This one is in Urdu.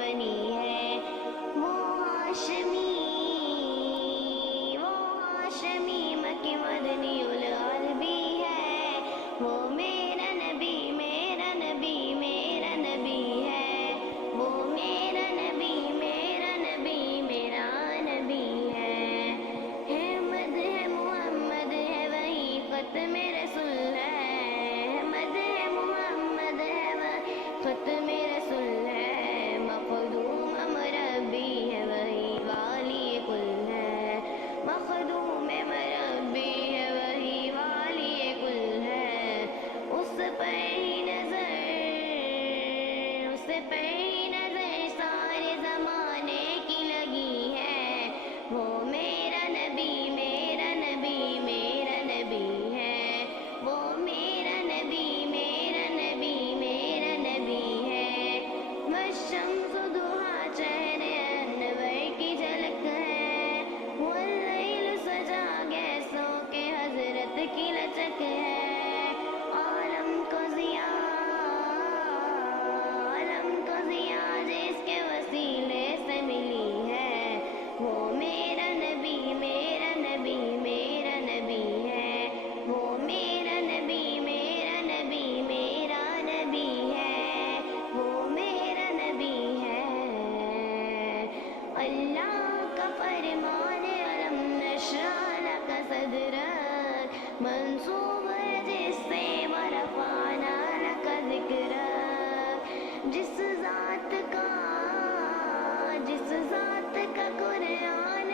بنی ہے، وہ ہاشمی مکی مدنی العربی ہے، وہ میرا نبی میرا نبی میرا نبی ہے، وہ میرا نبی میرا نبی میرا نبی ہے۔ احمد ہے محمد ہے وہی ختم رسول ہے، احمد ہے محمد ہے وہی ختم رسول ہے، مخدوم مربی ہے وہی والی کل ہے، مخدوم مربی ہے وہی والی کل ہے، اس پہ ہی نظر سارے زمانے کی لگی ہے، وہ میرا نبی میرا نبی میرا نبی ہے، وہ میرا نبی میرا نبی میرا نبی ہے، والشمس ضحیٰ چہرے انور کی جھلک ہے، واللیل سجا گیسوں کے حضرت کی لچک ہے، عالم کو ضیاء جس کے وسیلے سے ملی ہے، وہ میرا نبی میرا نبی میرا نبی ہے، وہ میرا نبی میرا نبی میرا نبی ہے، وہ میرا نبی ہے۔ اللہ کا فرمان علم نشرح لک صدرک، منصوب ہے جس سے ورفعنا لک ذکرک، جس ذات کا قرآن